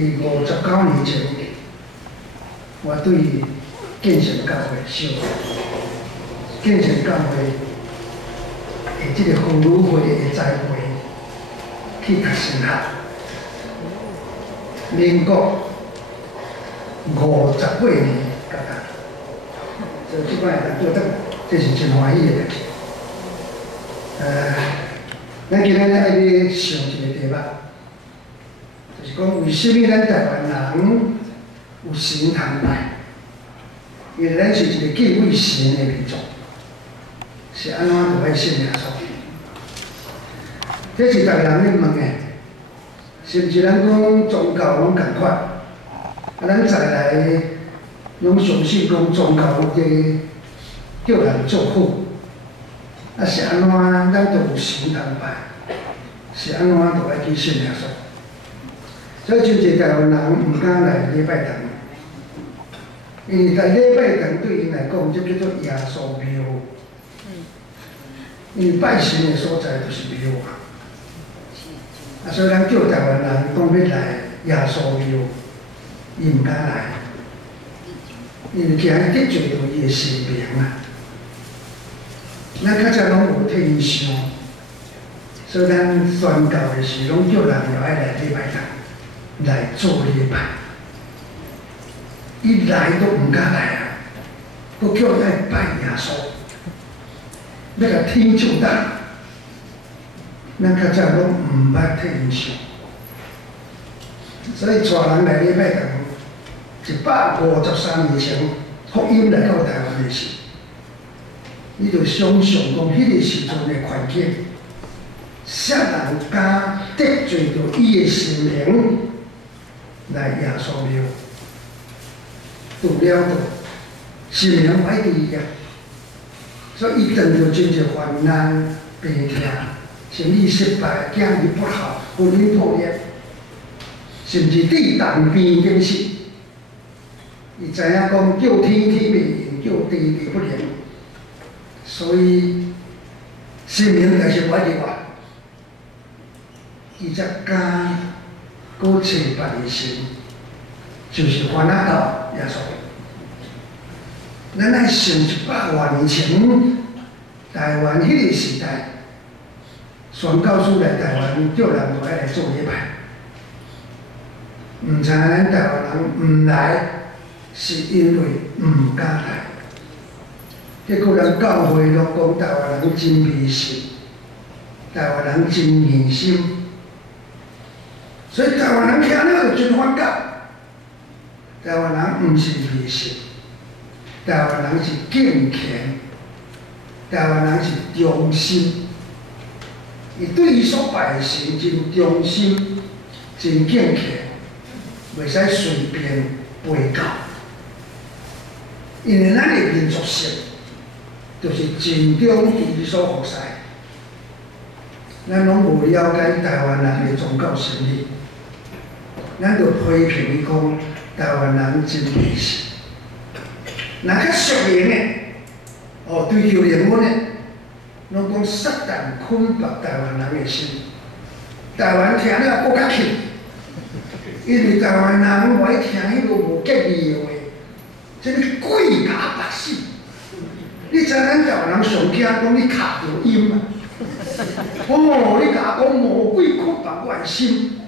伫59年前，我对建成教会建成教会的即个妇女会的栽培去读神学。民国58年甲到，所以即摆会做得，这是真欢喜的代志。咱今仔日爱要上一个题目，就是讲为什么咱台湾人有神通拜？因为咱是一个敬畏神的民族，是安怎就爱信耶稣？这是逐个人咧问的，是毋是咱讲宗教拢共款？啊，咱再来拢相信讲宗教伫叫人做苦。啊，是安怎？咱就有神通拜，是安怎就爱去信耶稣？所以真侪台湾人毋敢来礼拜堂，因为在礼拜堂对因来讲，这叫做耶稣庙。因为拜神的所在就是庙啊。啊，所以咱叫台湾人讲要来耶稣庙，伊毋敢来，因为惊得罪到伊的神明啊。咱较早拢无替伊想，所以咱宣教的时，拢叫人要爱来礼拜堂来做礼拜。伊来都毋敢来啊，佫叫伊来拜耶稣，要甲天照答。咱较早拢毋捌替伊想，所以带人来礼拜堂，153年前福音来到台湾的时。你就想象讲，迄个时阵的环境，啥人敢得罪到伊的神明来耶稣庙？除了到神明歹伫伊啊，所以伊当着真侪患难、病痛、生意失败、囝儿不好、婚姻破裂，甚至地动边顶死。伊知影讲叫天天袂应，叫地地不灵。所以，神明就是我伫我，伊才敢搁找别个神，就是翻啊到耶稣。咱爱想100多年前，台湾迄个时代，宣教师来台湾，叫人就爱来做礼拜。毋知影咱台湾人毋来，是因为毋敢来。结果咱教会拢讲台湾人真迷信，台湾人真迷信，所以台湾人听了就真反感。台湾人毋是迷信，台湾人是敬虔，台湾人是忠心。伊对伊所拜的神真忠心，真敬虔，袂使随便背教，因为咱的民族性。就是真忠伊所服侍，咱拢无了解台湾人的宗教心理，咱就批评伊讲台湾人真迷信。若较俗名的，追求灵魂的，拢讲撒旦捆绑台湾人的心。台湾听了搁较气，因为台湾人无爱听迄个无吉利的话，即个鬼假白死。你知咱台湾人上惊讲你卡着音啊！你甲我讲魔鬼捆绑我的心，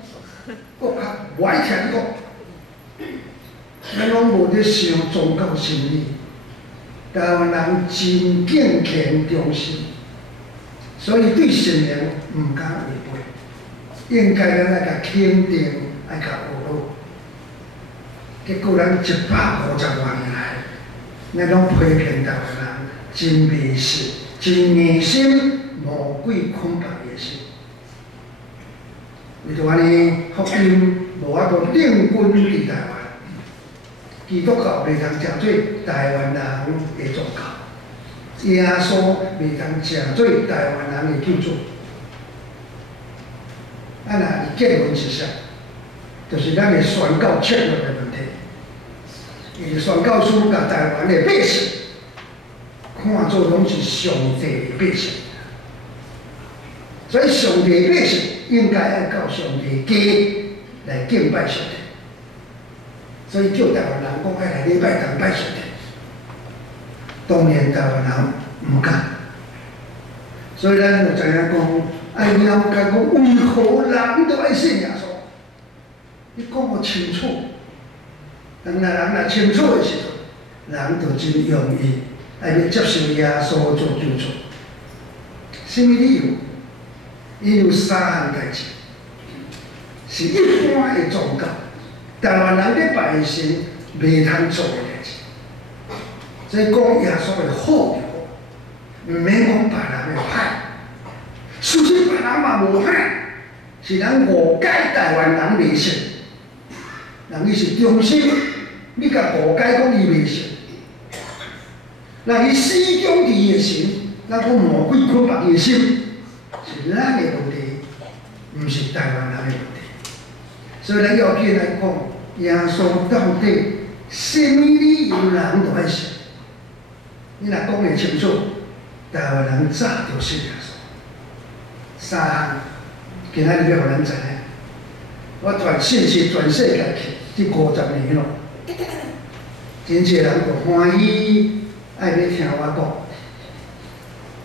我较无爱听你讲。咱拢无咧想宗教心理，台湾人真敬虔忠心，所以对神明毋敢违背，应该咱爱甲肯定，爱甲学落。结果咱150多年来，咱拢批评台湾人。真迷信，真迷信，魔鬼捆绑的心。为着安尼，福音无法度领军伫台湾，基督教袂通成做台湾人的宗教，耶稣袂通成做台湾人的救主。若结论是啥？就是咱的宣教策略的问题。因为宣教师甲台湾的百姓。看做拢是上帝的百姓，所以上帝的百姓应该要到上帝家来敬拜上帝。所以叫台湾人讲爱来礼拜堂拜上帝。当年台湾人唔敢，所以咱就知影讲，爱了解讲为何人都爱信耶稣。你讲我清楚，当人若清楚的时阵，人就真容易爱要接受耶稣做救主。什么理由？因有三项代志，是一般的宗教，台湾人咧拜神袂通做的代志。所以讲耶稣的好就好，唔免讲别人的歹。事实别人嘛无歹，是咱误解台湾人迷信。人伊是忠心，你甲误解讲伊迷信。人伊始终伫伊的神，咱讲魔鬼捆绑伊的心。是咱的问题，毋是台湾人的问题。所以咱要紧来讲，耶稣到底什么理由人都爱信？你若讲得清楚，台湾人早就信耶稣。三项，今仔日要互咱知影。我传信息全世界去，这50年咯，真侪人就欢喜爱要听我讲。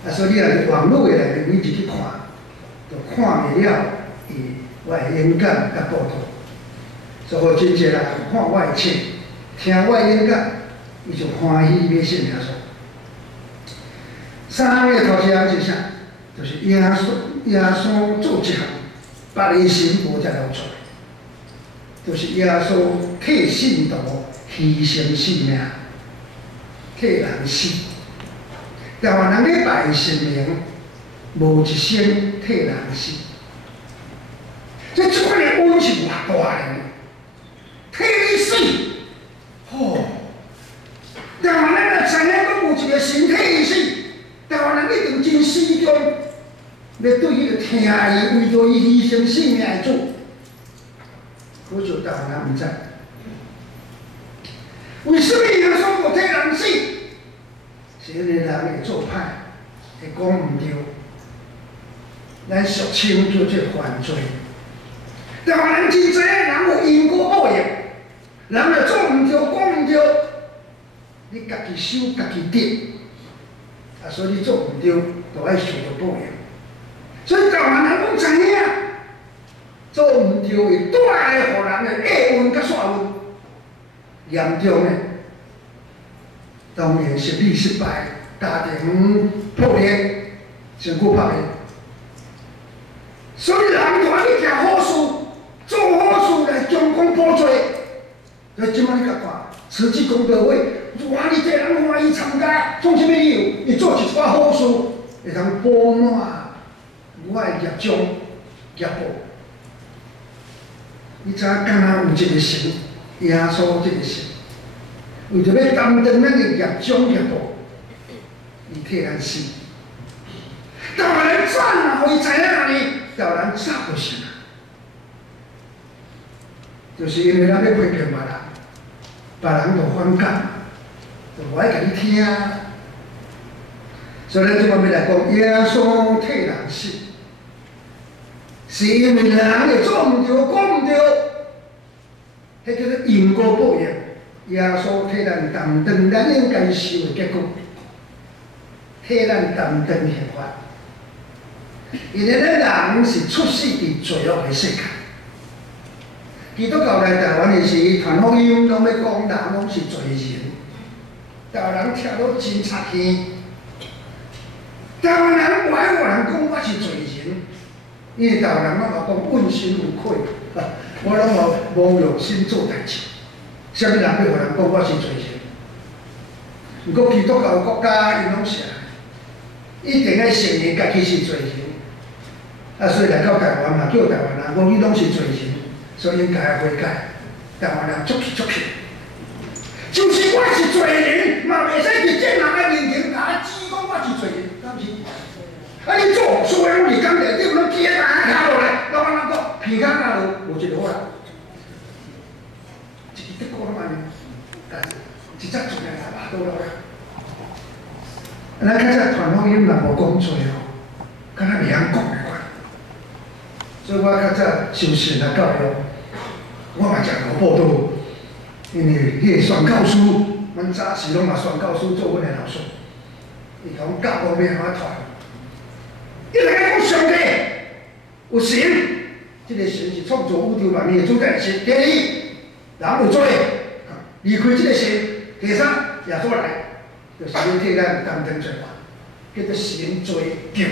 啊，所以你若网络的内面，你自己看，就看袂了我的演讲甲报道。所以真侪人看我的册，听我的演讲，伊就欢喜要信耶稣。三个头一项是啥？就是耶稣做一项，别个神无才能做，就是耶稣替信徒牺牲性命，替人死。台湾人咧拜神明，无一生替人死。这款的恩是偌大个，替你死，吼！台湾人若知影讲有一个神替伊死，台湾人一定真始终要对迄个听伊、为着伊牺牲性命的主。可是台湾人毋知，为什么耶稣无替人死？是因为人会做歹，会讲毋对，咱俗称叫做犯罪。台湾人真知影人有因果报应，人若做毋对、讲毋对，你家己受家己得，啊，所以你做毋对，就爱受到报应。所以台湾人拢知影，做毋对会带来互人的厄运甲煞运，严重的。当然生理失败，家庭破裂，身躯拍裂。所以人就爱去行好事，做好事来将功补罪。所以即摆你甲看，慈济功德会，哇！你这人欢喜参加，创什么理由？伊做一寡好事，会通补满我的业障业报。你知影敢若有一个神，耶稣这个神。为着要担当咱的业障业报，伊替咱死。台湾人早嘛互伊知影呢，台湾人早就信啦。就是因为咱要批评别人，别人就反感，就无爱甲你听。所以咱即摆要来讲，耶稣替人死，是因为人会做毋对、讲毋对，迄叫做因果报应。耶稣替咱担当咱应该受的结果，替咱担当刑罚。因为咱人是出世伫罪恶的世界。基督教来台湾的时，传福音拢要讲人拢是罪人，台湾人听到真插耳。台湾人无爱有人讲我是罪人，因为台湾人拢嘛讲问心无愧，我拢无用心做代志。啥物人要互人讲我是罪人？毋过基督教国家因拢是一定爱承认家己是罪人。啊，所以来到台湾嘛，叫台湾人讲你拢是罪人，所以应该悔改。台湾人足气，就是我是罪人，嘛袂使伫正人的面前甲我指讲我是罪人，敢是？啊，你做所有你讲的，你不能接大家落来，老板讲鼻孔那路无一个好啦。一个讲安尼，但是一只做人来嘛，倒落来。咱较早传福音嘛无讲做哦，敢若袂晓讲的款。所以我较早受神的教育，我嘛真有报道。因为迄个宣教师，阮早时拢嘛宣教师做阮的老师，伊甲阮教我要安怎传。伊来讲上帝有神，即个神是创造宇宙万物的主宰神。第二，人有罪，离开即个神。第三，耶稣来，就是要替咱担当罪罚，叫做神罪救。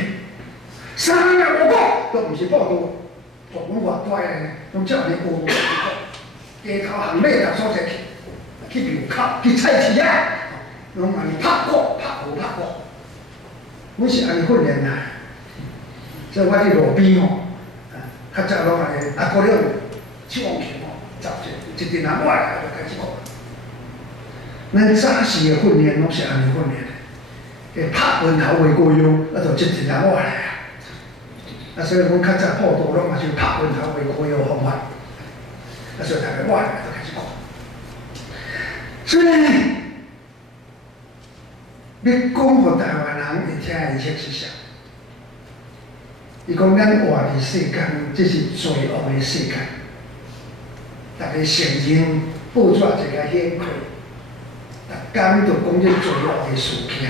三个五个都毋是报道，从阮外带的，拢照安尼学。街头巷尾逐所在去庙口、去菜市啊，拢安尼拍鼓、拍鼓、拍鼓。阮是安尼训练啦，所以我伫路边吼，较早拢安尼阿哥了手往球吼，走一阵人我来就开始讲。咱早时的训练拢是安尼训练的，会拍拳头画歌谣，啊就一阵人我来啊。啊，所以阮较早报道拢嘛是拍拳头画歌谣方法。啊，所以大家我来就开始讲。所以呢，要讲互台湾人会听的意思是啥？伊讲咱活伫世间，这是罪恶的世界。大家承认报纸一个显开，逐天就讲这罪恶的事件。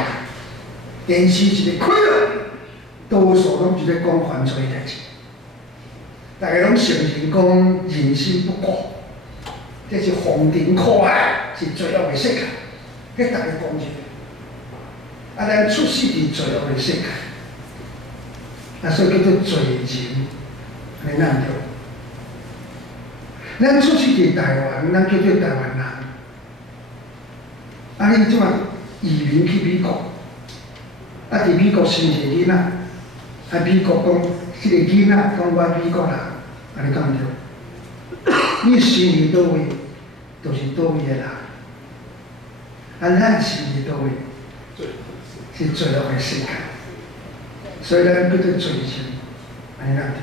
电视一个开了，多数拢是咧讲犯罪代志。大家拢承认讲人心不古，这是风尘苦海，是罪恶的世界。迄大家讲起，啊，咱出世伫罪恶的世界，啊，所以叫做罪人，安尼咱着。咱出世伫台湾，咱叫做台湾人。啊，你即马移民去美国，啊，伫美国生一个囡仔，啊，美国讲。即个囡仔讲我美国人，安尼讲着，你生伫倒位，就是倒位的人。啊，咱生伫倒位，是罪恶的世界，所以咱叫做罪人，安尼讲着。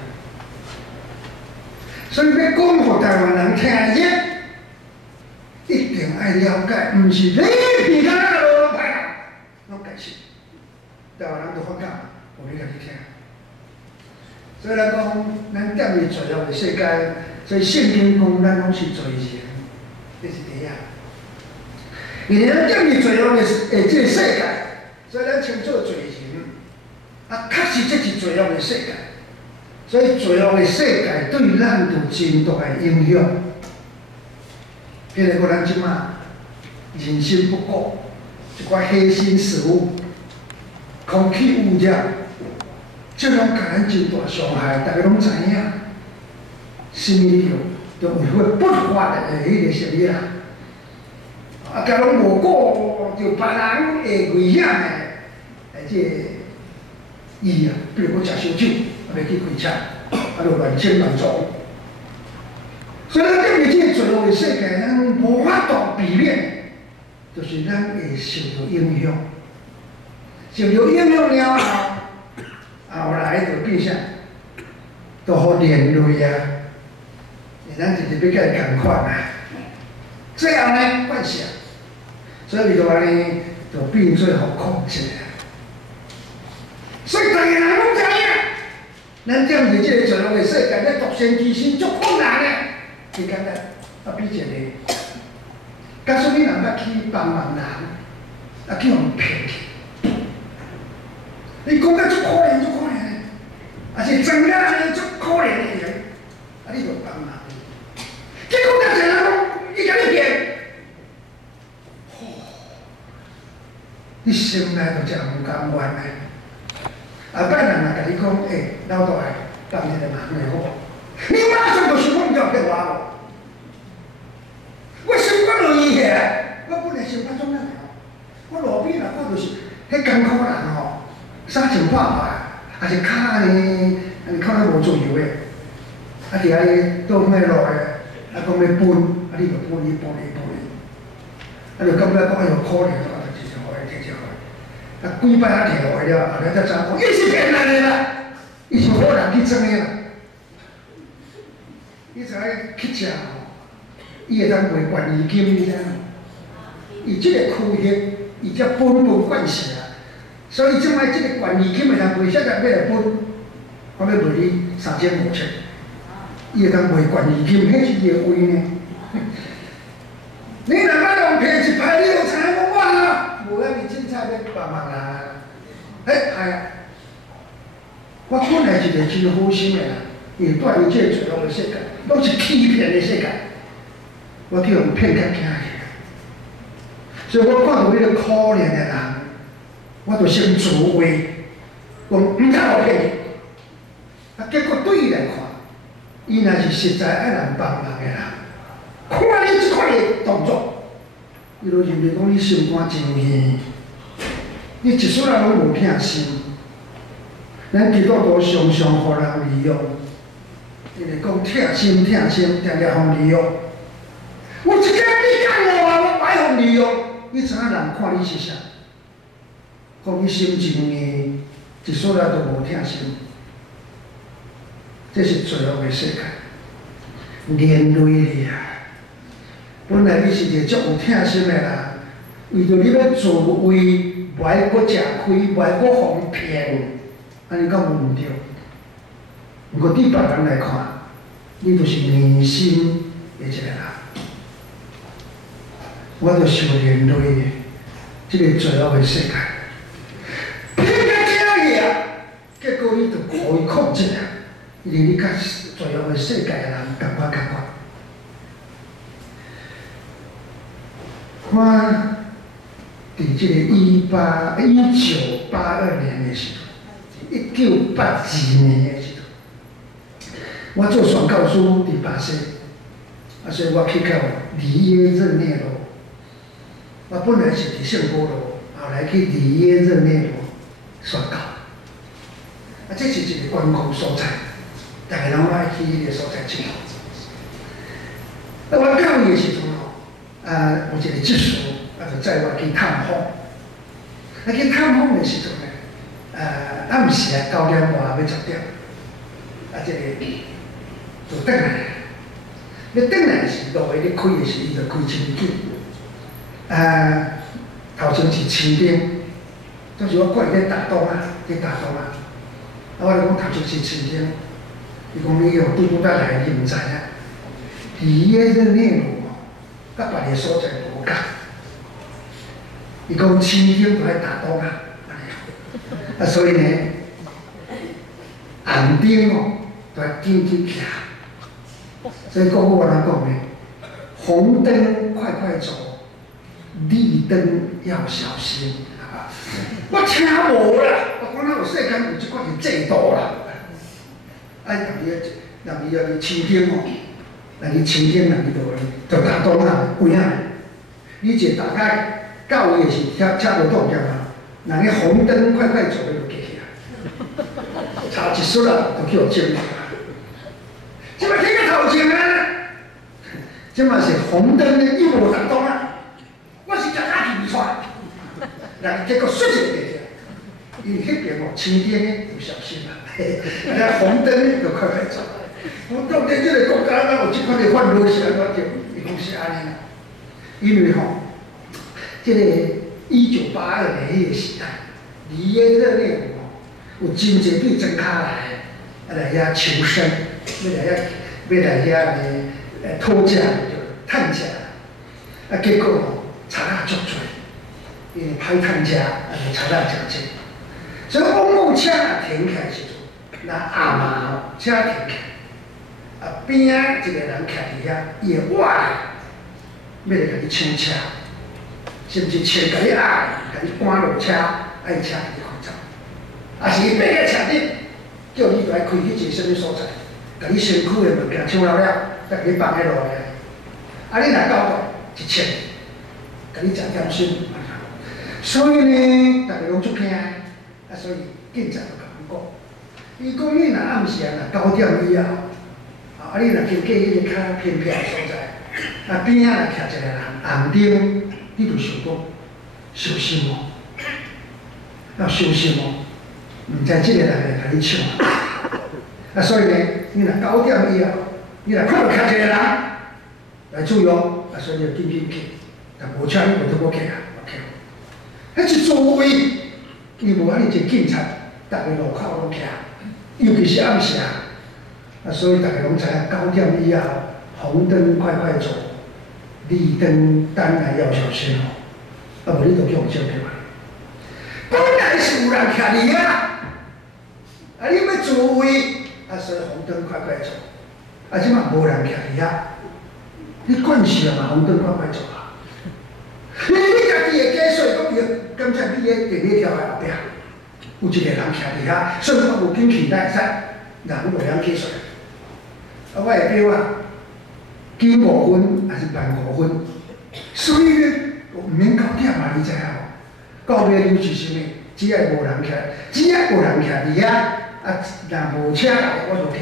所以要讲互台湾人听热，一定爱了解，毋是你鼻甲那落歹人，拢解释。台湾人就发觉，我要甲你听。所以咱讲，咱踮伫罪恶的世界，所以圣经讲咱拢是罪人，这是第一。因为咱踮伫罪恶的这个世界，所以咱称作罪人。啊，确实这是罪恶的世界，所以罪恶的世界对咱有真大的影响。譬如讲，咱即马人心不古，一寡黑心事物，空气污染。这种甲咱真大伤害，大家拢知影。什么理由？就违反不法的迄个什么啦？啊，甲拢无顾就别人会危险的，即个伊啊，比如讲食烧酒，啊要去开车，啊就乱牵乱撞。所以咱踮伫即个罪恶的世界，咱无法度避免，就是咱会受到影响，受到影响了后。后来就变啥，都好连累啊！咱直直要甲伊共款啊。最后呢，惯性，所以就安尼就变做互控制啊。所以大家人拢知影，咱踮伫即个罪恶的世界，咧独善其身足困难的，真简单。啊，比一个，假使你若捌去帮忙人，啊去互骗去。你讲甲足可怜，足可怜的，啊是真个安尼足可怜的人，啊你就帮人。结果甲一个人讲，伊甲你骗，你心内就真唔甘愿的。啊，别人若甲你讲，老大个帮一个忙的好，你马上就想讲要骗我无？我心肝就伊个，我本来心肝怎样我路边若看就是迄艰苦人吼。衫穿破破，啊是骹呢，骹咧无自由的，啊伫遐倒马路的，啊讲要搬，啊你就搬伊，啊就感觉讲哎呦可怜，啊就直接互伊摕一互，啊几摆啊摕互伊了，后来才知讲，伊是骗人的啦，伊是好人去装的啦，伊知影去食吼，伊会当卖悬疑金，你知影？伊即个区域，伊才本惯势啊。所以即摆即个悬疑金会当卖，现在要来分，我要卖你3500，伊会当卖悬疑金，迄是伊的位呢。派，你有才讲我啊，无遐尼凊彩要帮忙啦。哎啊，我本来是一个真好心的人，因为住伫这罪恶的世界，拢是欺骗的世界，我去互骗甲惊去。所以我看到迄个可怜的人，我就先自卫，讲唔通互骗去。啊，结果对伊来看，伊若是实在爱人帮忙的人，看你即款的动作，伊就认为讲你心肝真硬，你一世人拢无疼心。咱基督徒常常互人利用，因为讲疼心，常互利用。有一天你讲我歹互利用，你知影人看你是啥？讲你心真硬，一世人都无疼心。这是罪恶的世界，连累你啊！本来你是一个足有疼心的人，为着你要自卫，不爱搁吃亏，不爱搁互骗。安尼讲有毋对，毋过对别人来看，你就是硬心的一个人。我就受连累的，这个罪恶的世界，骗甲这样啊，结果你就可以控制啊，因为你甲罪恶的世界的人同我同我。我伫这个1982年的时候。1982年的时候，我做宣教师伫巴西，所以我去到里约热内卢。我本来是伫圣保罗，后来去里约热内卢宣教。这是一个观光所在，大家拢爱去迄个所在佚佗。我到伊的时阵有一个技术，就载我去探访。去探访的时阵呢？暗时啊9点外要10点，这个就转来。你转来时，路的咧开的时，伊就开真紧。头前是青灯，当时我看伊咧打洞啊，我就讲头前是青灯，伊讲你用拄拄才来，你毋知影。里约热内卢甲别个所在无共。伊讲青灯就爱打洞啊。所以呢，红灯都要紧紧行。所以国语我怎讲呢？红灯快快走，绿灯要小心。我听无啦，我讲咱有世间有即款的制度啦。人伊要青灯人伊青灯人伊就打洞啊，有影？你一大概到位的是车就动点啊。人个红灯快快走，你就过去啊！差一瞬啊，就去互警察。即摆去到头前啊，即摆是红灯呢，伊无打洞啊。我是脚踏皮穿，人结果瞬间过去啊。因为迄边青灯呢要小心啊，红灯呢就快快走。我到底这个国家哪有即款的犯罪是安怎着？伊讲是安尼啦，因为这个。1982年迄个时代，里约热内卢有真侪对庄脚来遐求生，要来遐偷食就趁食，结果贼仔足多，因为歹趁食，就贼仔真济。所以往往车停起来时阵，那暗嘛车停起，边仔一个人徛伫遐，伊会歪，要来甲你抢车。甚至穿甲你压，甲你赶落车，爱车甲你开走。啊是伊爬个车顶，叫你来开去一个什么所在，甲你身躯的物件抢了，甲你放喺路咧。啊你若到一切，甲你食点心。所以呢，大家拢足惊，所以警察就甲阮讲，伊讲你若暗时9点以后，你若经过迄个较偏僻的所在，边仔若徛一个人，红灯。你就想讲小心哦，要小心哦，毋知即个人会甲你抢所以呢，你若9点以后，你若看到徛一个人来注意哦，所以你就紧紧去，但无车你袂得去啊，OK。迄一座位，伊无安尼一警察，逐个路口拢徛，尤其是暗时所以大家拢知影9点以后，红灯快快走。立灯等来要小心哦，啊无你就叫我照片嘛。本来是有人徛伫遐，啊你要自卫，啊所以红灯快快走，啊即马无人徛伫遐，你惯势啊嘛，红灯快快走啊。你家己会假说讲伊，感觉你个电梯条的后壁有一个人徛伫遐，所以我有紧去哪会使，人袂晓计算。啊，我会标啊，减5分还是慢5分，所以呢，毋免9点嘛，你知影无？到尾就是啥物？只要无人徛，只要有人徛伫遐，啊，若无车来，我就徛。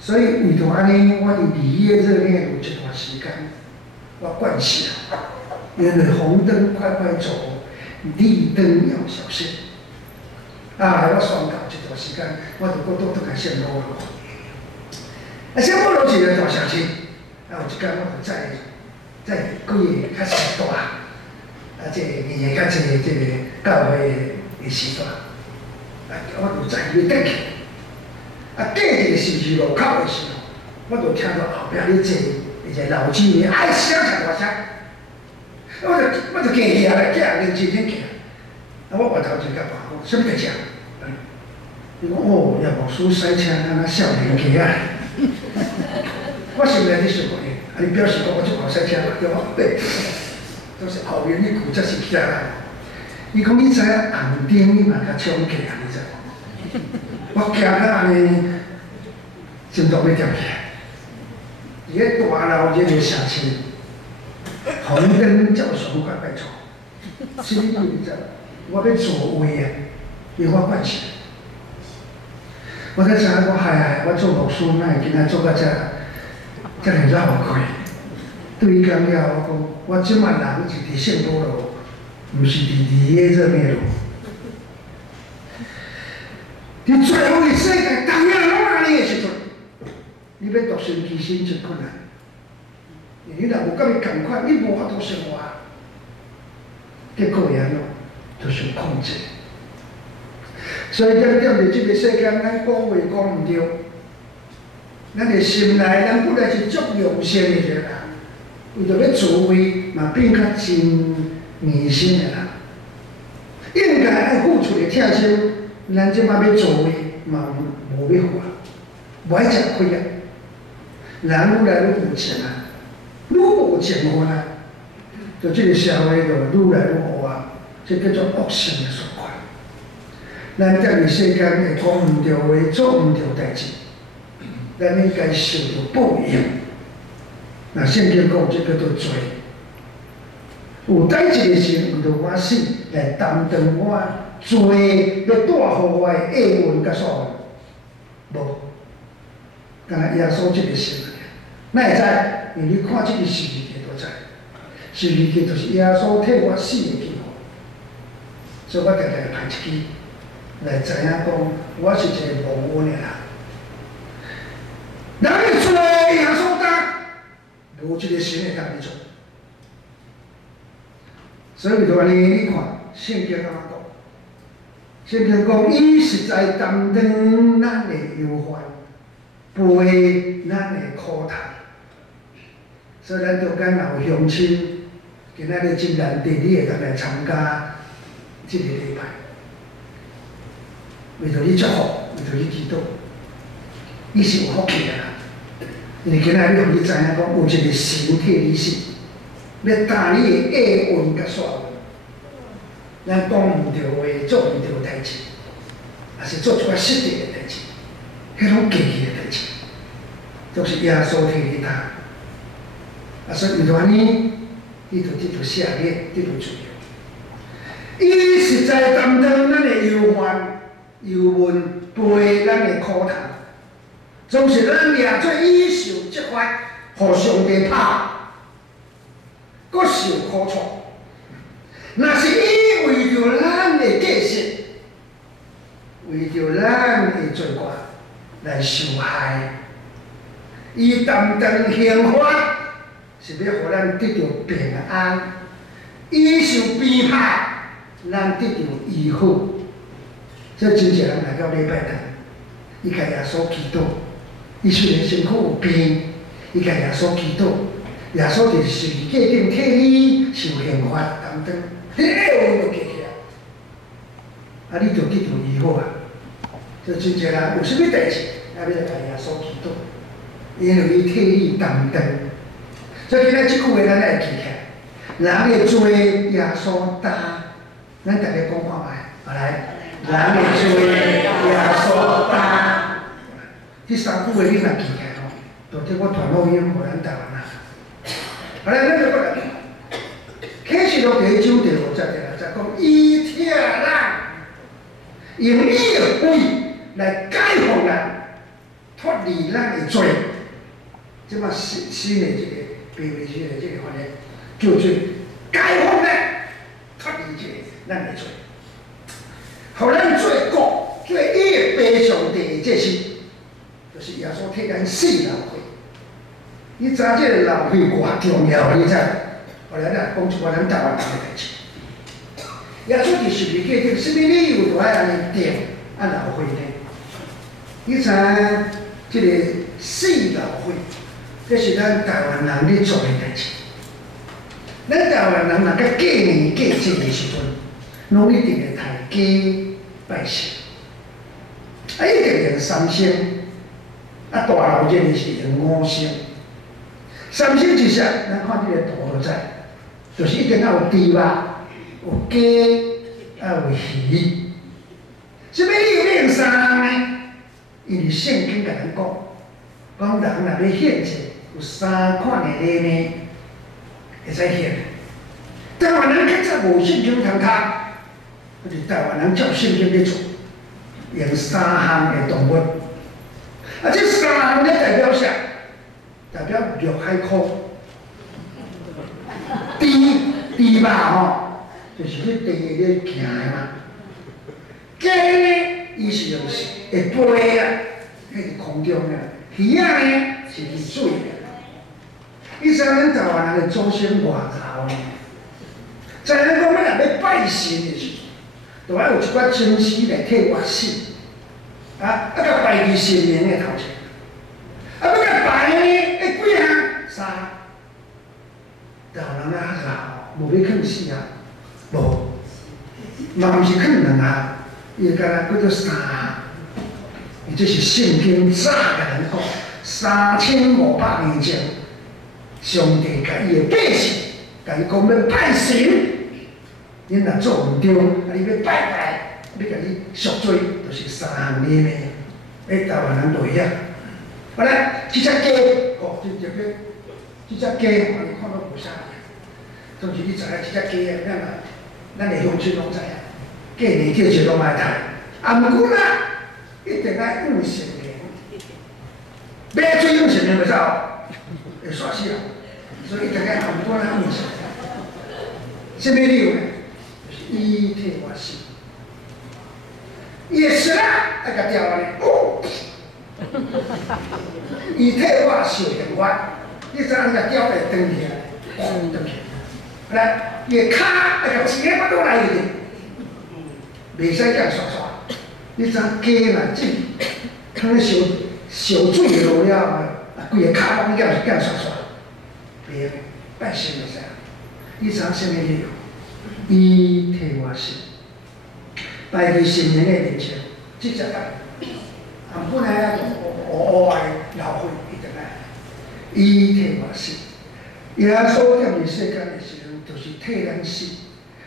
所以为着安尼，我伫离夜热恋有一段时间，我惯势啊，因为红灯快快走，绿灯要小心。啊，我宣告一段时间，我就搁倒来线路咯。啊，线路路是个大城市，啊，有一天我就载几个较时大，啊，即年个较济即个教会的时段，啊，我就载伊转去。啊，过一个十字路口的时候，我就听到后壁咧坐一个老姊妹，哎，声上大声，我就惊起来，惊认真惊。啊，我回头就甲爸讲，啥物代志啊？伊讲哦，叶牧师驶车敢若少年家啊！我心内咧想讲，啊，你表示讲我即摆驶车对无？对，都是后面迄句才是假啦。伊讲你知影红灯你嘛甲冲起啊？你知？我惊到安尼，心脏要跳起来。伊个大楼这个城市，红灯照常快快走，是你你知？我要座位啊，因为我惯势。我在想，我嗨，我做牧师，哪会今仔做到遮尔绕开？对伊讲了，我讲，我即摆人是伫圣保罗，毋是伫离耶热内罗。伫最后的世界，同样拢安尼的时阵，你要独身其身真困难。你若无甲伊共款，你无法度生活。结果会安怎？就是控制。所以点点伫即个世间，咱讲话讲毋对，咱的心内，咱本来是足良善的一个人，为着要自卫，嘛变较真迷信的人。应该爱付出的疼惜，咱即摆要自卫，嘛无要付啊，无爱吃亏啊。人愈来愈有钱啊，愈无情分啊，就即个社会就愈来愈黑暗，这叫做恶性的循环。咱踮伫世间会讲毋对话，做毋对代志，咱应该受到报应。那圣经讲，这叫做罪。有代志的时，为着我死来担当我罪，要带互我的厄运甲所有。无，敢若耶稣这个神，哪会知？因为你看这个十字架就知，十字架就是耶稣替我死的记号，所以我常常排一支。来知影讲，我是一个无恩的人。人会做耶稣担，无一个神会当你做。所以为着安尼，你看圣经安怎讲？圣经讲，伊实在担当咱的忧患，背咱的苦难。所以咱中间若有乡亲，今仔日真难得，你会当来参加这个礼拜。为着你祝福，为着你祈祷，你是有福气的啦。因为今仔日互你知影讲，有一个神替你死，要担你的厄运甲煞运。咱讲毋对话，做毋对代志，也是做一寡失礼的代志，迄种过去的代志，就是耶稣替你担。啊，所以为着安尼，你就得到赦免，得到自由。伊实在担当咱的忧患。忧闷背咱的苦难，总是咱掠做以受责罚，互上帝拍，搁受苦楚。若是伊为着咱的过失，为着咱的罪过来受害，伊担当刑罚，是要互咱得到平安；伊受鞭拍，咱得到医好。这真侪人来到礼拜堂，伊甲耶稣祈祷，伊虽然身躯有病，伊甲耶稣祈祷，耶稣伫十字架顶替你受刑罚担当，迄个恶就记起来，啊，你就记住伊好啊。就真侪人有啥物代志，啊，你就甲耶稣祈祷，因为伊替你担当。所以今仔即句话咱来记起来，人的罪耶稣担，咱大家讲看卖，来，人的罪耶稣担。这三句话你若记起来吼，就叫我传福音互咱台湾人。后来咱就过来，启示录第1章第5节就讲，伊替人用伊的血来解放人，脱离咱的罪。即马新的这个卑微这个翻译，叫做解放咱，脱离这个咱的罪，互咱做国，做伊的悲伤第一件事，就是耶稣替咱死流血。你知这个流血偌重要？你知？后来咱讲出我咱台湾人的代志。耶稣伫十字架顶，什么理由就爱安尼定啊流血呢？你知这个死流血，这是咱台湾人咧做的代志。咱台湾人若甲过年过节的时阵，拢一定会抬鸡拜神，啊一定用三牲，啊大老节是用5牲。三牲一式，咱看这个图就知，就是一定要有猪肉、有鸡，啊有鱼。什么理由要用3项呢？因为圣经甲咱讲人若要献祭，有3款的礼呢，会使献。台湾人较早无圣经通读，就是台湾人照圣经咧做，用3项的动物。啊，这3项咧代表啥？代表陆海空，猪吧吼，就是去地咧行的嘛。鸡呢，伊是用会飞啊，迄是空中的；鱼仔呢是伫水的。伊知咱台湾人的祖先外头呢，知影讲要若要拜神的时，就爱有一寡精神来替我死，啊，甲拜伫神明的头前。啊，要甲拜呢，几项？3。台湾人啊较老，无要囥4项，无，嘛毋是囥2项，伊敢若叫做3项。伊这是圣经早甲咱讲，3500年前，上帝甲伊的百姓，甲伊讲要拜神，恁若做毋对，啊你要拜拜，要甲你赎罪，就是3项礼呢。台湾人袂晓。好来，这只鸡，哦，这只鸡，我你看到无啥样？总是你知影这只鸡啊，咱的乡亲拢知影，过年叫节拢爱杀，啊，毋过啦，一定爱用神明，买水用神明袂使哦，会煞死人，所以一定爱啊，毋过咱用神明。什么理由呢？就是伊替我死，伊会死啦，爱甲调安尼，哦。伊替我受刑罚，你知影伊甲吊来转起来，转起来，来，伊个骹爱甲钱个骨头来去，袂使这样刷刷。你知影鸡若进，可能烧水落了，啊，规个骹拢这样刷刷，袂用，拜神袂使。你知影什么理由？伊替我死，拜伫神明个面前，即只拜。啊，本来啊，乌的流血一定爱，伊替我死。耶稣踮伫世间的时阵，就是替咱死。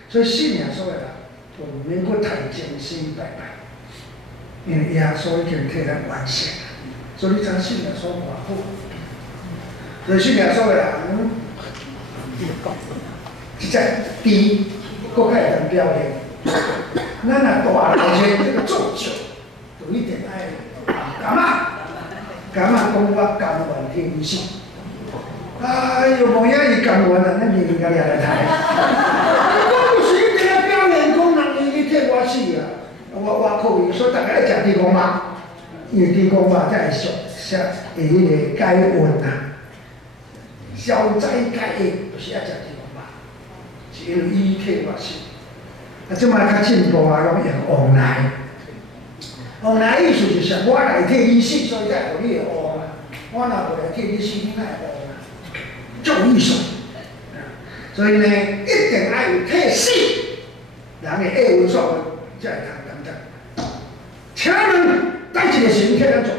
所以信耶稣的人，就毋免搁抬精神拜拜，因为耶稣已经替咱完成了。所以你知影信耶稣偌好？所以信耶稣的人，一只猪，搁较会当表现。咱若大老些这个做酒，就一定爱。干嘛讲我甘愿替你死？哎呦，无影伊甘愿啊，咱明明甲掠来杀。我不是一定要表演讲人伊替我死啊！我靠伊，所以大家爱食地公肉，因为地公肉才会属会迄个解瘟啊，消灾解厄，就是爱食地公肉，是因为伊替我死。啊，即摆较进步啊，拢用往来。往来意思就是我来替你死，所以才互你会乌嘛。我若无来替你死，你哪会乌嘛？足艺术。所以呢，一定要有体死，人的下文说文才会通等等。请问，哪一个神替咱做？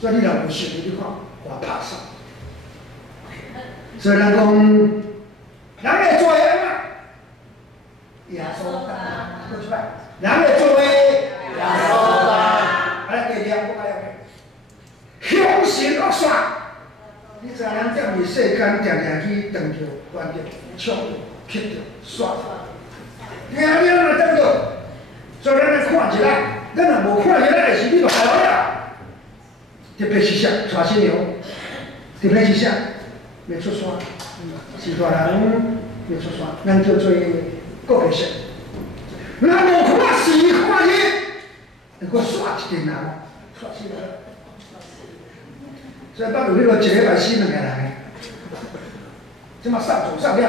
所以你若有信，你看我拍手。所以人讲，人会做的嘛，耶稣答，过去摆，人会做的耶稣答。来，第二我来向神恶煞。你知咱踮伫世间，定定去撞着、关着、抢着、乞着、煞着，听了嘛等着。所以咱来看一下，咱若无看一下的是你就害我啦。特别是啥，带新娘，特别是啥，要出山，是大人要出山，咱叫做告别式。咱无看时看日，要搁煞一阵人，煞死了。所以捌有迄个一礼拜死2个人，即马上做上了，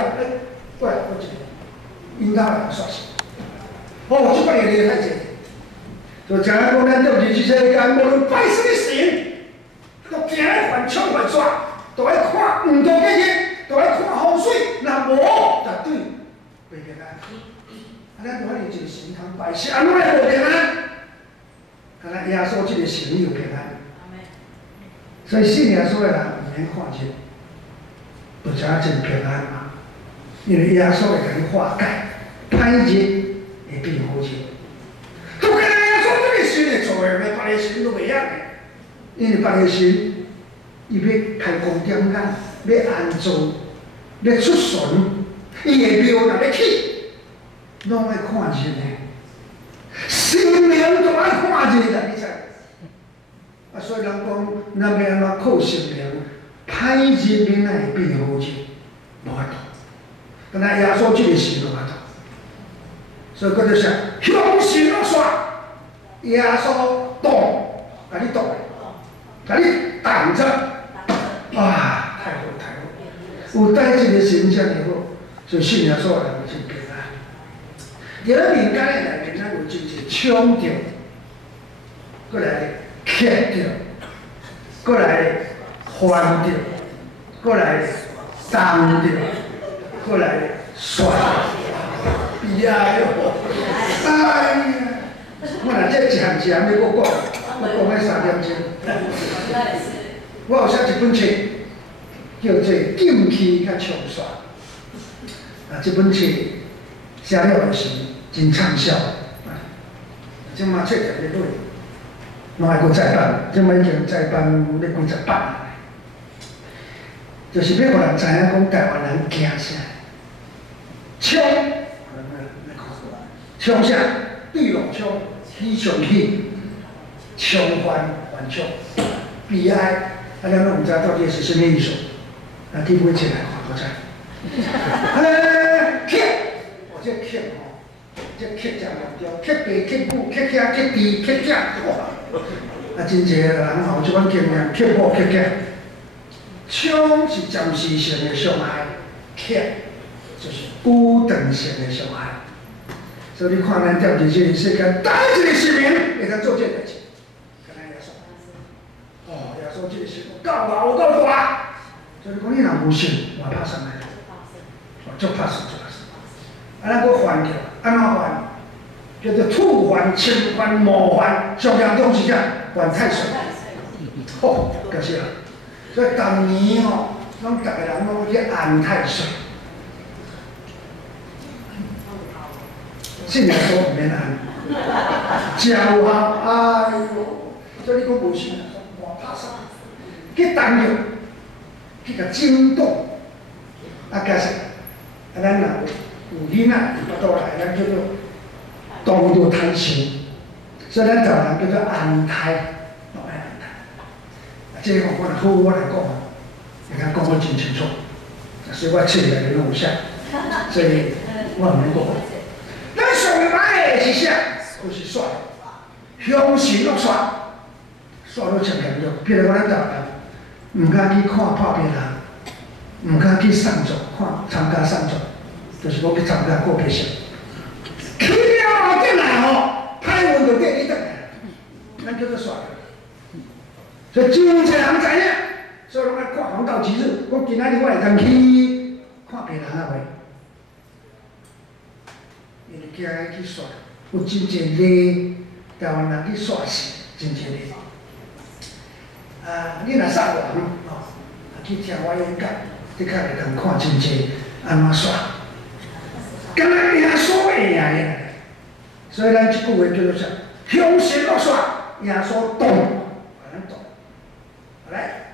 过来我一个，因兜人煞死。哦，即摆个太济，就诚然讲咱对日世间，无论拜什么神。都行来犯冲犯煞，都爱看唔同嘅嘢，都爱看风水，若无绝对袂平安。咱就安尼一个神通拜，是安怎会无平安？敢若耶稣这个神有平安。所以信耶稣的人唔免看日，就知影真平安嘛。因为耶稣会甲你化解，歹日会变好日。都跟耶稣这个神会做的，别个神都袂晓的。因为别个神，伊要开光点眼，要安坐，要出巡，伊的庙若要起，拢爱看日的。神明都爱看日的，你知？啊，所以人讲，咱要安怎靠神明？歹日明会变好日，无法度。但系耶稣这个神无法度，所以佢就说向神恶煞，耶稣挡，甲你挡。甲你挡着，哇，太好太好！有带这个神这样好，所以信耶稣的人真平安。在咱民间的内面，咱有真侪抢着，过来乞着，过来还着，过来当着，过来耍着，悲哀哦！哎呀，我若这一项要搁讲，我讲迄3点钟。我有写一本册，叫做《禁区甲冲煞》。啊，这本册写了就是真畅销。即马册在咧落，拢还阁再版，即马已经再版咧几10版了。就是要互人知影讲台湾人惊啥，冲，冲啥？对路冲，喜上喜，冲犯冲。悲哀，咱拢唔知到底是什么意思。啊，基本起来看好知。乞，我这乞吼，这乞真严重，乞爸乞母乞囝乞弟乞囝，哇！啊，真侪人吼，即款经验，乞母乞囝，冲是暂时性的伤害，乞就是有长性的伤害。所以你看咱踮伫这个世间，哪一个市民会当做这代志？说这个是够老够大，所以讲你若无信，我拍上来，我就拍上就拍上。啊，咱搁还着，安怎还？叫做土还、清还、木还，上严重是啥？还太岁。好，就是啦。所以当年吼，咱逐个人拢去安太岁。信耶稣唔免安，真有效。哎呦，所以你讲无信啊，我拍上。去动用，去甲震动，啊，假设啊，咱若有囡仔巴肚内，咱叫做动到胎心，所以咱台湾人叫做安胎，拢爱安胎。啊，这个我若好，我来讲，你看讲得真清楚，所以我册内面拢有写，所以我唔免讲。咱上个歹的是啥？就是煞，凶神恶煞，煞都真严重。譬如讲咱台湾人。唔敢去看拍片人，唔敢去上座看参加上座，就是讲去参加告别式。去了后转来吼，歹运就缀你转来，咱叫做煞。所以真侪人知影，所以拢爱看黄道吉日。我今仔日我会当去看别人啊袂？因为惊伊去煞，有真侪例，台湾人去煞死，真侪例。你若煞人哦，去听我演讲，你较会当看真侪安怎煞，敢若命煞会赢的。所以咱即句话叫做啥？凶神恶煞，耶稣动，把咱动。来，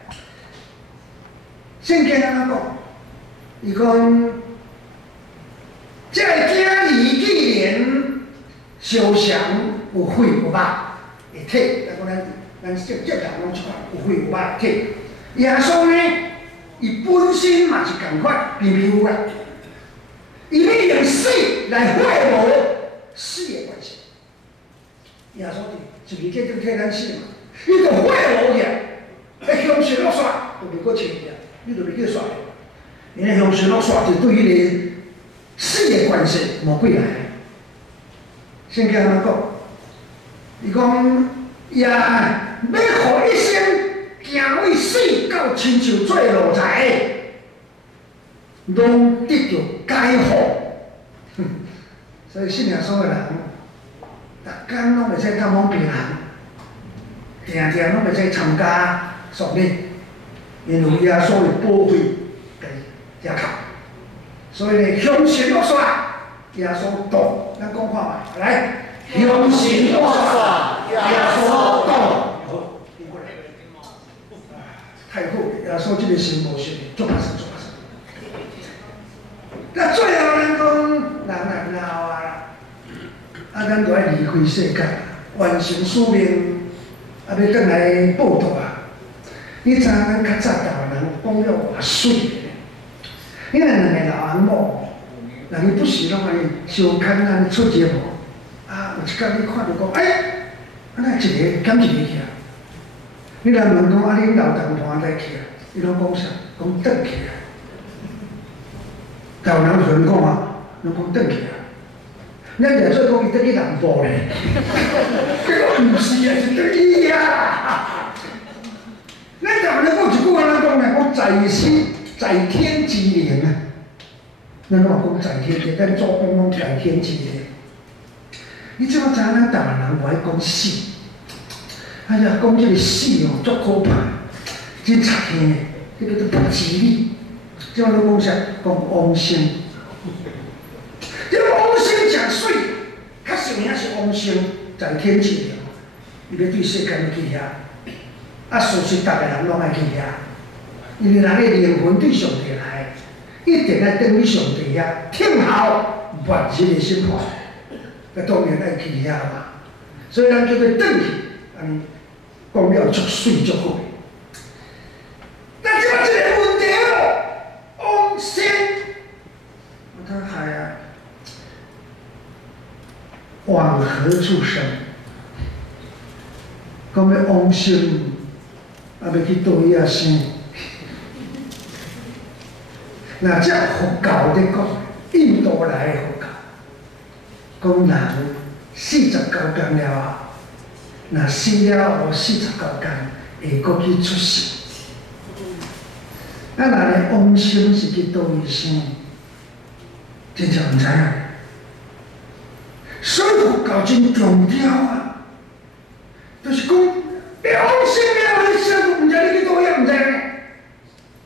圣经安怎讲？伊讲，这个囝儿既然相像有血有肉的体，咱讲咱接人拢即款有血有肉的体。耶稣呢，伊本身嘛是共款，皮皮肤啊，伊要用死来恢复死的关系。耶稣是物件就替咱死嘛，伊就恢复去，迄凶神恶煞就袂搁找去，你就袂去煞的。因为凶神恶煞就对迄个死的关系魔鬼来。圣经安怎讲？伊讲也要互一生行为死到亲像做奴才的，拢得到解放。所以信耶稣的人，逐工拢袂使探访别人，定定拢袂使参加丧礼，因为耶稣的保护家靠。所以呢，凶神恶煞，耶稣动，咱讲看嘛，来，凶神恶煞，耶稣动。太好，耶稣这个神无信，做把神，做把神。那最后咱讲，人老啊，咱就要离开世界，完成使命，要转来报道啊。你知影咱较早台湾人讲了偌水的，因为两个老翁某，人伊不时拢安尼相牵安尼出节目，有一天你看着讲，安尼一个减一个去啊。你若问讲恁老同伴在去啊？伊拢讲啥？讲转去啊。台湾人就讲啊，拢讲转去啊。咱掠做讲伊转去南部咧，结果毋是啊，是转去啊。咱台湾人讲一句安怎讲呢？讲在天之灵啊。咱拢话讲在天之，咱祖公讲在天之灵。你即摆知影咱台湾人无爱讲死。哎呀，讲这个死哦，足可怕，真贼气的，这个都不吉利。即摆拢讲啥？讲往生。这个往生真水，较实名是往生在天之灵，伊要对世界要去遐。事实逐个人拢爱去遐，因为人的灵魂对上帝来，一定爱等于上帝遐，听候万日的审判。那当然爱去遐嘛，所以咱叫做转去，讲了足水足好。但即摆即个问题哦，往生，我讲嗨啊，往何处生？讲要往生，要去倒位啊生？那这佛教在讲，印度来的佛教，讲人49天了后。那死了后49天会搁去出世。咱人的往生是去倒位生，真正毋知影。所以佛教真强调啊，就是讲，往生了，你啥都毋知你去倒位，毋知呢。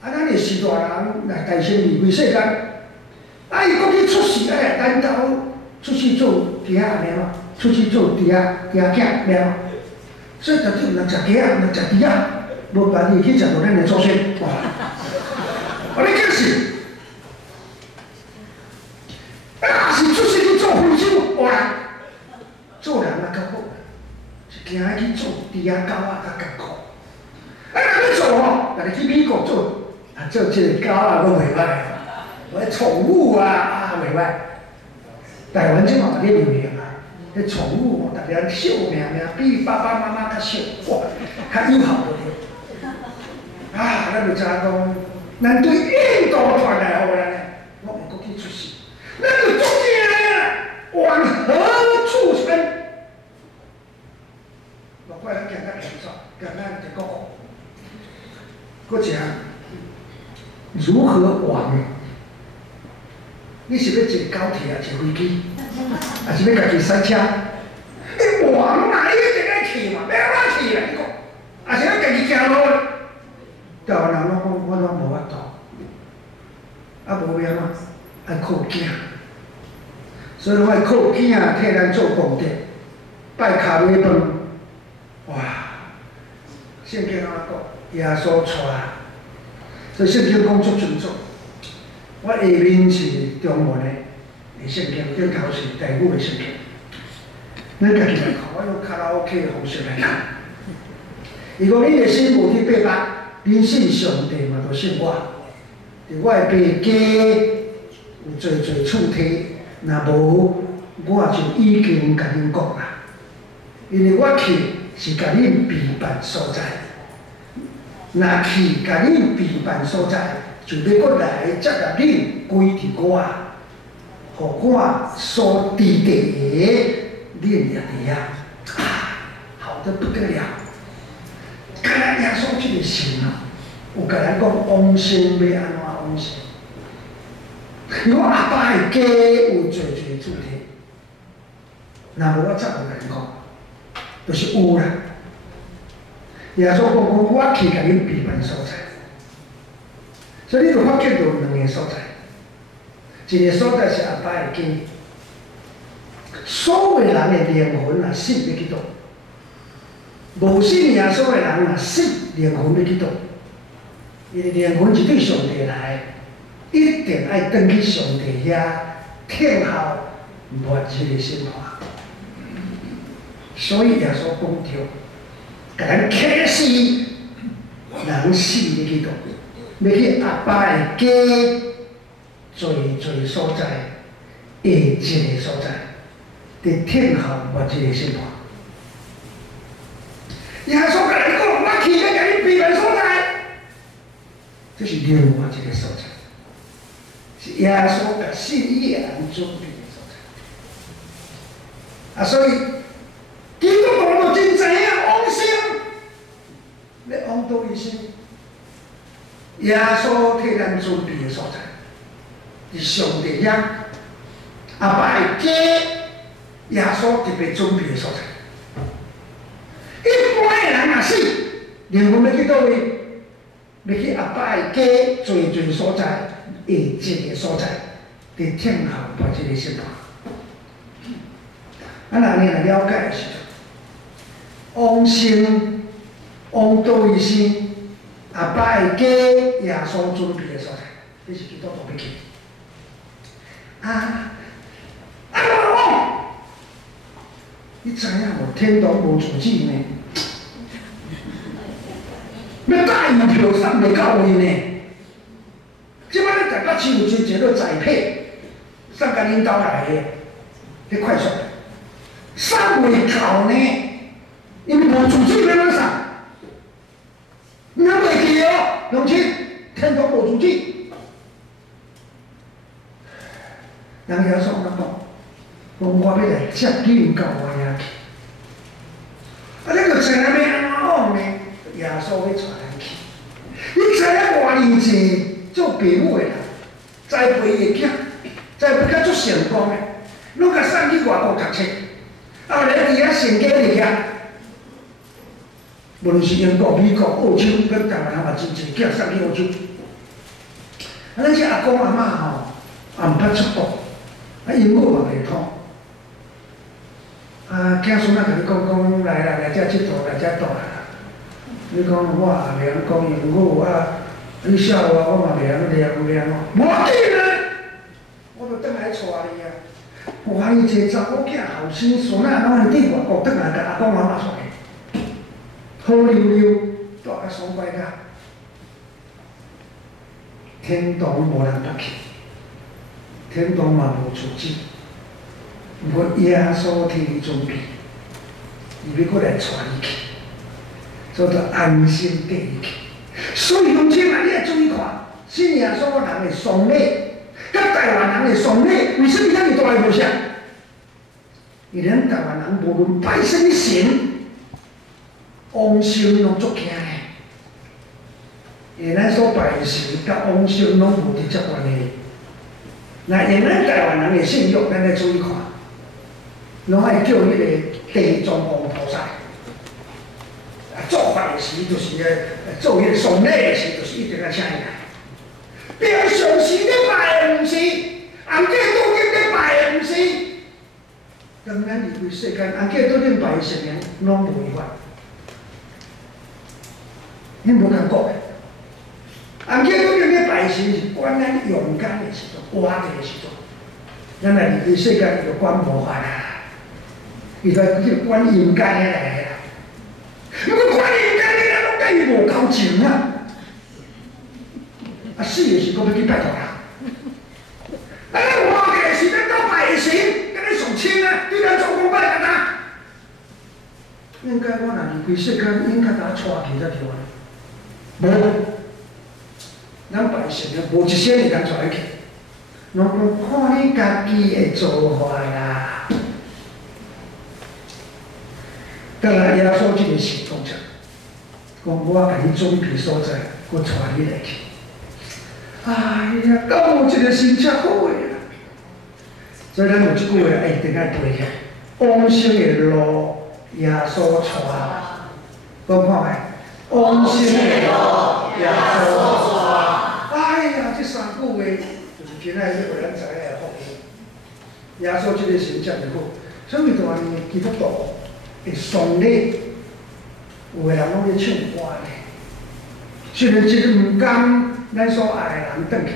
咱的士大人来大仙离开世间，伊搁去出世，咱头出去做鸡仔了，出去做鸡仔囝了。所以绝对毋通食鸡仔，毋通食猪仔，无办法去食到咱的祖先。你假是，是出世去做分手，做人较好，是惊去做猪仔狗仔较艰苦。若要做吼，若去美国做这个狗仔拢袂歹，或者宠物袂歹。台湾即嘛咧流行啊。迄宠物哦，逐个秀命比爸爸妈妈较秀，哇，较友好咱就知讲，咱对印度传来互咱诶，我会搁去出世，咱就做这个往何处生？落过咱行到连续，行到一个。搁一项，如何往？你是要坐高铁啊，坐飞机，还是要家己塞车？你往嘛，你一定爱去嘛，要哪去啦？你讲，还是要家己行路？台湾人拢讲，我拢无法度，啊无要嘛，爱靠囝，所以拢爱靠囝替咱做功德，拜卡尾饭，哇！圣经安怎讲？耶稣带，所以圣经讲足清楚。我下面是中文的圣经，顶头是台语的圣经。咱家己来看，我用卡拉 OK 的方式来看。伊讲恁的心无去八百，恁信上帝嘛，就信我。伫我的爸家有侪侪厝体，若无我就已经甲恁讲啦。因为我去是甲恁备办所在，若去甲恁备办所在。就要搁来接纳恁归伫我，互我所伫地，恁也伫啊，好得不得了！敢若耶稣这个神啊，有甲咱讲往生要安怎往生？因为我阿爸的家有侪侪厝体，若无我则无甲恁讲，就是有啦。耶稣讲我去甲恁备办所在。所以你就发觉到两个所在，一个所在是阿爸的家，所有人的灵魂啊，信要去倒；无信耶稣的人啊，信灵魂要去倒。因为灵魂是对上帝来，一定爱转去上帝遐听候末日的审判。所以耶稣讲着，甲咱启示人死要去倒。要去阿爸的家，最所在，下一个所在，伫听候末日的审判。耶稣甲咱讲，我去要甲你备办所在，这是另外一个所在，是耶稣甲信伊的人准备的所在。所以基督徒就真知影往生，要往倒一生。耶稣替咱准备的所在，是上帝遐阿爸的家，耶稣特别准备的所在。一般的人若死，灵魂要去倒位？要去阿爸的家，最所在，下一个所在，伫听候末日的审判。人若了解的时候，往生往倒位生？阿爸的家，耶稣准备的所在，这是基督徒要去。你知影无？天堂无住址呢，要打邮票送袂到位呢。即摆咧，大家收有一个载配，送甲恁兜来的，迄快速，送袂到呢，因为无住址要哪送？你还袂记哦，乡亲，天堂无住址。人耶稣安怎讲？我要来接恁到我遐去。你就知影要安怎讲呢？耶稣要带咱去。你知影偌尼济做父母的人，栽培伊的囝，栽培甲足成功的，拢甲送去外国读册，后来伫遐成家立业。无论是英国、美国、澳洲，跟台湾人嘛真济，囝送去澳洲。咱这阿公阿嬷吼，也毋捌出国，英语嘛袂通。囝孙仔甲你讲来遮佚佗，来遮住啦。你讲我也袂晓讲英语你笑我嘛袂晓念哦。无要紧啊，我就转来带你啊。哇！伊一个查某囝后生孙仔拢伫外国转来，甲阿公阿嬷带。好溜溜，大甲爽快甲，天堂无人捌去，天堂嘛无住址，不过耶稣替你准备，伊要过来带你去，做到安心带你去。所以乡亲啊，你要注意看，信耶稣人的丧礼，甲台湾人的丧礼，为什么遐尼大个无像？因为咱台湾人无论拜什么神，王神拢足惊的，因为咱所拜的神甲王神拢无直接关系。那因咱台湾人的信仰，咱来注意看，拢爱叫迄个地藏王菩萨。做法的时就是做迄个丧礼的时，就是一定要请伊来。平常时咧拜的毋是，红计拄紧咧拜的毋是。当咱离开世间，红计拄紧拜的神明拢无违法。你无共讲的。红计拄紧咧拜神是管咱勇敢的时阵，活着的时阵。咱来离开世间就管无法啦，伊就管阴间的来啦。如果管阴间的，咱拢甲伊无交情啊！啊，死的时阵要去拜托人。咱活着的时阵到拜神，跟你上亲啊，对咱做公拜干哪？应该我若离开世间，应该甲带去才对啊。无，咱拜神啊，无一些人带去，拢看你家己的做法啦。当然，耶稣这个是讲讲我甲你准备所在，我带你来去。哎呀，敢有一个神遮好个啦！所以咱有即句话一定爱背起来。往生的路，耶稣带。讲看觅，往生的路，耶稣带。哎呀，这三句话就是今仔日互咱知影的福音。耶稣这个神遮尔好，所以大呢基督徒会丧礼，有个人拢咧唱歌咧。虽然即个毋甘。咱所爱的人转去，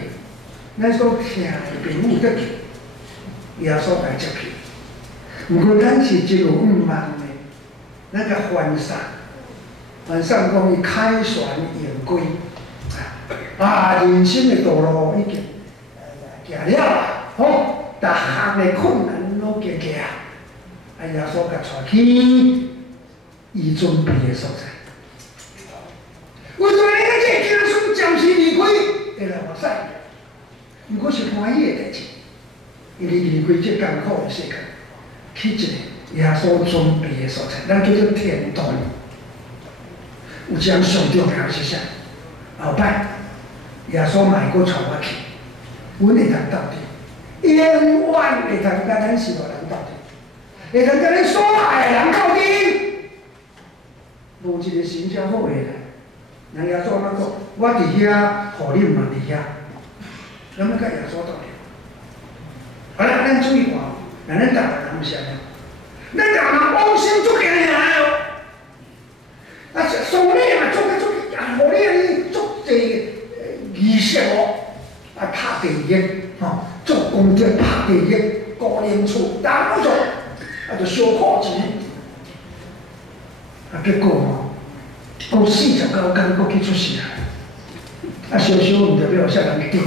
咱所疼的朋友转去，耶稣来接去。不过咱是真有愿望的，咱甲翻送，翻送讲伊凯旋迎归，人生的道路已经行了，吼，逐项的困难拢经过啊，耶稣甲带去伊准备的所在。为什么咱这子孙暂时离开，会来活使？如果是欢喜的代志，因为离开这艰苦的世界，去一个耶稣准备的所在，咱叫做天堂。有一项上重要是啥？后摆耶稣嘛会阁带我去，阮会通到底，永远会通甲咱是外人到底，会通甲咱所爱的人到底。无一个神遮好个啦。人耶稣安怎讲？我伫遐，互你嘛伫遐，咱要甲耶稣斗阵。好啦，咱注意看，咱台湾人毋是安尼，咱台湾人往生足惊个哦。啊，丧礼嘛，做互你安尼足济仪式哦，啊，拍地役，吼，做功德拍地役，高龄厝打不做，啊，就烧苦钱，啊，结果吼。讲49天，阁去出事啊！烧烧毋代表有啥人着，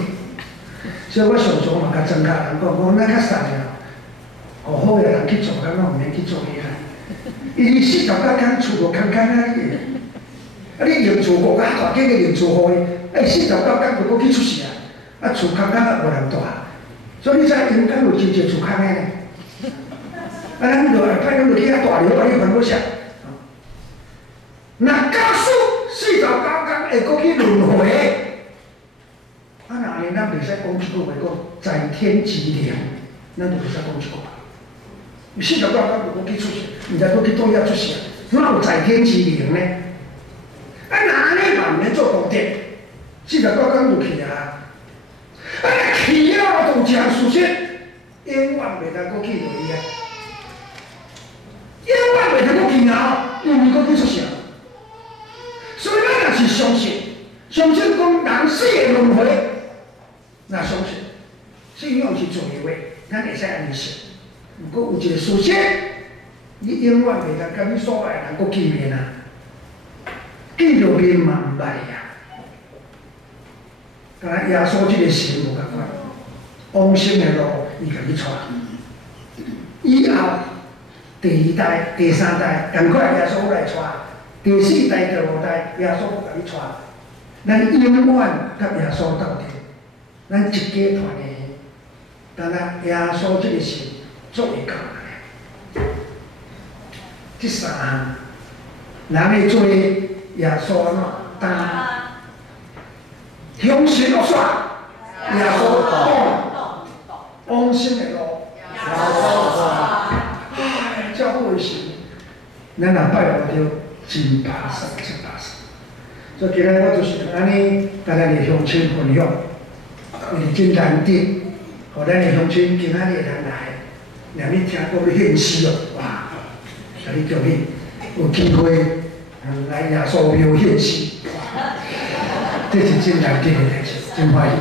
所以我常常嘛甲庄家人讲，咱较善了，互好个人去做，咱毋免去做遐。因为49天厝无空空啊，你用厝5甲大间个用厝互伊，49天就阁去出事啊！厝空空啊无人住，所以你知阴间有真侪厝空个呢。咱就派咱落去遐大寮，把伊烦恼啥？那假使49天会阁去轮回，那安尼咱袂使讲一句话讲在天即灵，咱就袂使讲一句话。49天就阁去出事，毋知阁去倒遐出事，哪有在天即灵呢？那安尼嘛毋免做功德，49天就去啊！去了就有一项事实，永远袂当阁去落去啊！永远袂当阁去啊！因为阁去出事。所以咱若是相信讲人死会轮回，那相信信仰是做的话，咱会使安尼信。不过有一个事实，你永远袂当甲你所爱的人阁见面啊，见着面嘛毋捌呀。敢若耶稣这个神无共款，往生的路伊甲你带，以后第2代、第3代，同款耶稣来带。第4代、第5代，耶稣甲你带，咱永远甲耶稣斗阵，咱一家团的。当然，耶稣这个神做会到的。这3项，人会做耶稣安怎担？凶神恶煞，耶稣挡，往生的路，耶稣带。哎，照顾的是，咱若拜佛着真拍手，真拍手。所以今日我就是安尼，甲咱的乡亲分享，因为真难得，互咱的乡亲今仔日会通来，让你听讲你献诗哦，哇！甲你叫你有机会来耶稣庙献诗，这是真难得的代志，真欢喜。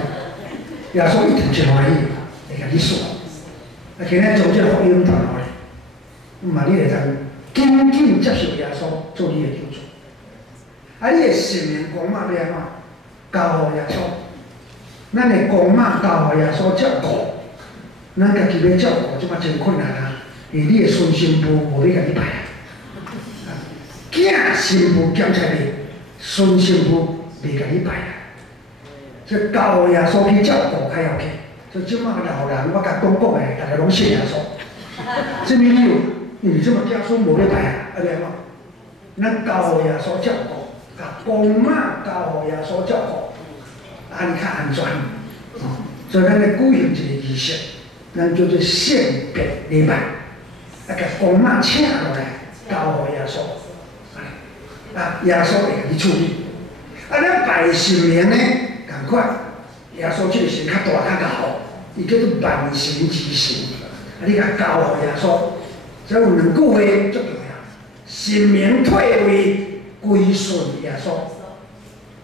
耶稣一定真欢喜，会甲你说。啊，今日将这福音传落来，嘛你会通紧紧接受耶稣做你的救主。啊，你的性命光嘛要安怎？交互耶稣，咱的光嘛交互耶稣照顾，咱家己要照顾，即摆真困难啊！因为你的孙媳妇无要甲你拜啊，囝媳妇检查你，孙媳妇袂甲你拜啊，所以交互耶稣去照顾较要紧。所以即摆老人我甲讲过诶，大家拢信耶稣。什么理由？因为即摆子孙无要拜啊，安尼怎？咱交互耶稣照顾。甲公妈交互耶稣照顾，安尼较安全。所以咱咧举行一个仪式，咱叫做圣别礼拜，啊，甲公妈请落来交互耶稣，啊，耶稣会甲你处理。啊，咱拜神明呢，共款，耶稣这个神较大较高，伊叫做万神之神，啊，你甲交互耶稣，所以有两句话足重要，神明退位。归顺耶稣，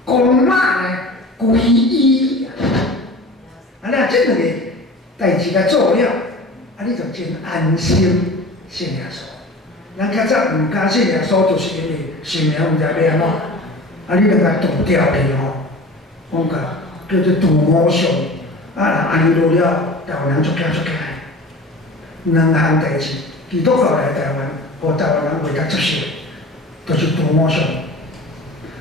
公妈呢归依耶稣。啊，你若这两个代志甲做了，啊，你就真安心信耶稣。咱较早唔敢信耶稣，就是因为信仰毋知要安怎。啊，你著甲除掉去吼，我讲叫做除魔相。啊，安尼落了，台湾人足惊足惊。两项代志，基督教来台湾，互台湾人袂当接受。就是除魔相，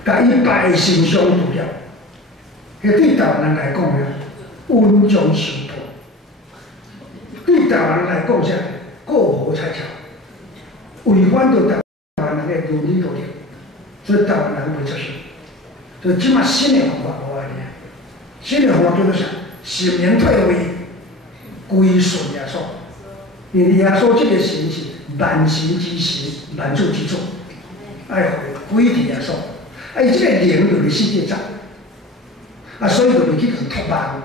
甲伊拜的神像除掉，迄对台湾人来讲呢，恩将仇报；对台湾人来讲啥，过河拆桥，违反着台湾人的伦理道德，所以台湾人袂接受。所以即马新的方法无安尼啊，新的方法叫做啥？神明退位，归顺耶稣。因为耶稣这个神是万神之神，万主之主。爱归伫耶稣，啊，伊即个灵就是世界走，啊，所以就袂去互托梦，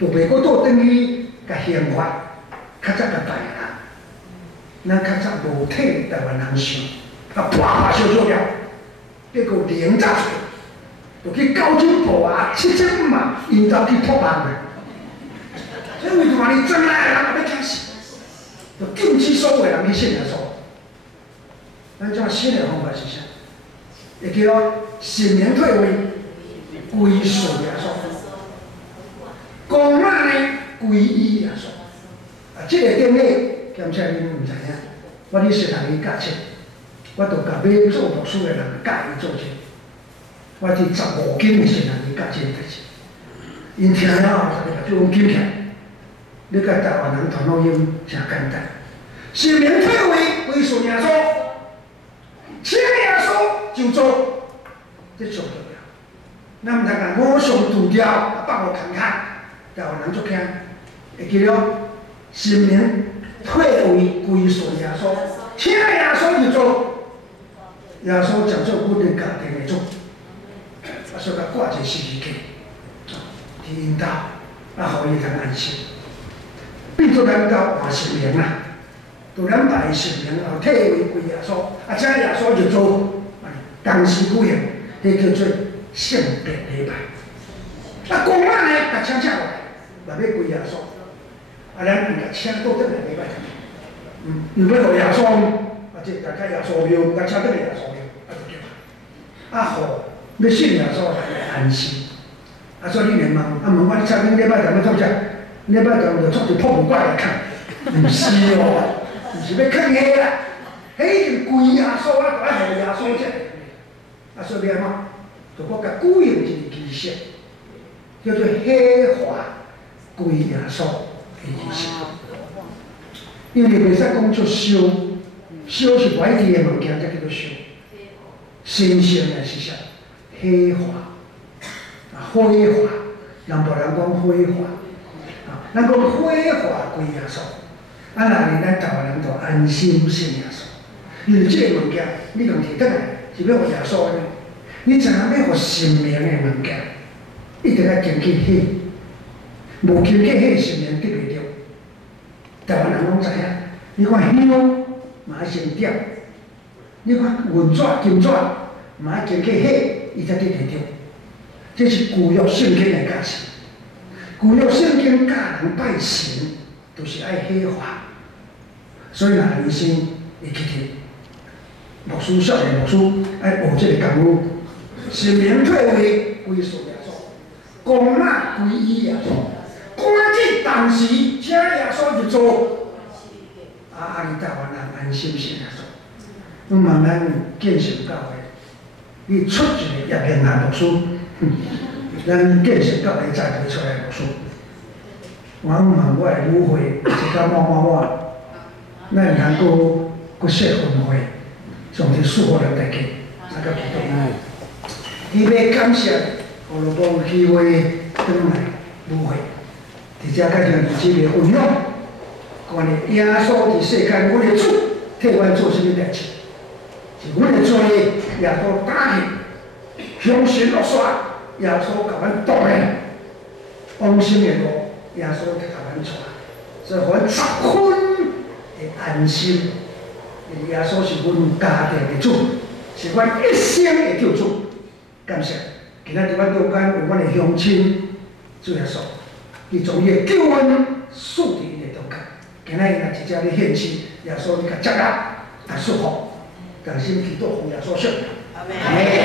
就袂搁倒转去甲宪法，较早甲拜啊，咱较早无替台湾人想，啊，啪烧烧了，结果灵走出，就去九千部啊，7500万，因走去托梦啊，所以为看你真来人要惊死，就禁止所有人去信耶稣。咱种新的方法是啥？会叫神明退位，归顺耶稣；公妈呢，归依耶稣。啊，这个典礼，兼且恁毋知影，我咧实行伊教册，我著甲要做牧师的人教伊做这，我伫15斤实行伊教这个代志。因听了后，大家就讲紧起来，你甲台湾人传福音真简单，神明退位，归顺耶稣。请耶稣就做，这上重要。咱毋通甲五常除掉，啊放互空空，台湾人足惊。会记了，神明退位归顺耶稣，请耶稣就做，耶稣就做阮的家庭的主，啊所以甲挂一个十字架，伫因兜，啊互伊通安心。变做咱兜换神明啊。就咱拜神明后，退位归耶稣，啊，请耶稣就做，同时举行，迄叫做圣别礼拜。啊，公妈呢，甲请落来，嘛要归耶稣，啊，咱甲请倒转来礼拜。唔要互耶稣，啊，即大家耶稣庙，甲请倒来耶稣庙，啊就对啦。啊，互要信耶稣才安心。啊，所以你连问，啊问我你请恁礼拜堂要做啥？礼拜堂就创一破木怪来看，唔是哦。毋是要坑迄啦，迄已经归耶稣啊，就爱互耶稣者。啊，所以要安怎？就我甲举行一个仪式，叫做火化归耶稣的仪式。因为袂使讲做烧，烧是外地的物件才叫做烧。真正的是啥？黑化，灰化，人无人讲灰化，咱讲灰化归耶稣。啊，那哩咱台湾人就安心信耶稣，因为这个物件你共摕倒来是要互耶稣的。你知影要互生命的物件，一定要经去血，无经去血生命得袂着。台湾人拢知影，你看香嘛要先点，你看银纸、金纸嘛要经去血，伊才得袂着。这是旧约圣经的价值。旧约圣经教人拜神，就是爱黑化。所以，人生会去听牧师、少年牧师爱学这个功夫，生命退位归属耶稣，公仔归依耶稣，赶紧当时请耶稣去做。啊，你台湾人安心信耶稣，我慢慢建成教会，你出一个叶连南牧师，咱建成教会栽培出来牧师。我问我的母会一家某。咱会通搁设分会，上帝祝福咱大家，大家祈祷。伊要感谢，互罗讲有机会转来舞会，伫遮介绍自己的运用，关于耶稣伫世间，阮的主替阮做甚物代志，是阮的罪耶稣打去，凶神恶煞耶稣甲阮挡的，往生的路耶稣甲阮带，所以阮十分。安心，因为耶稣是阮家庭的主，是阮一生的救主。感谢，今仔日阮中间有阮的乡亲，主耶稣，伊从伊的救恩赐伫伊的中间。今仔日若直接咧献祭，耶稣你甲接纳，来祝福，同心祈祷，奉耶稣圣名。阿门。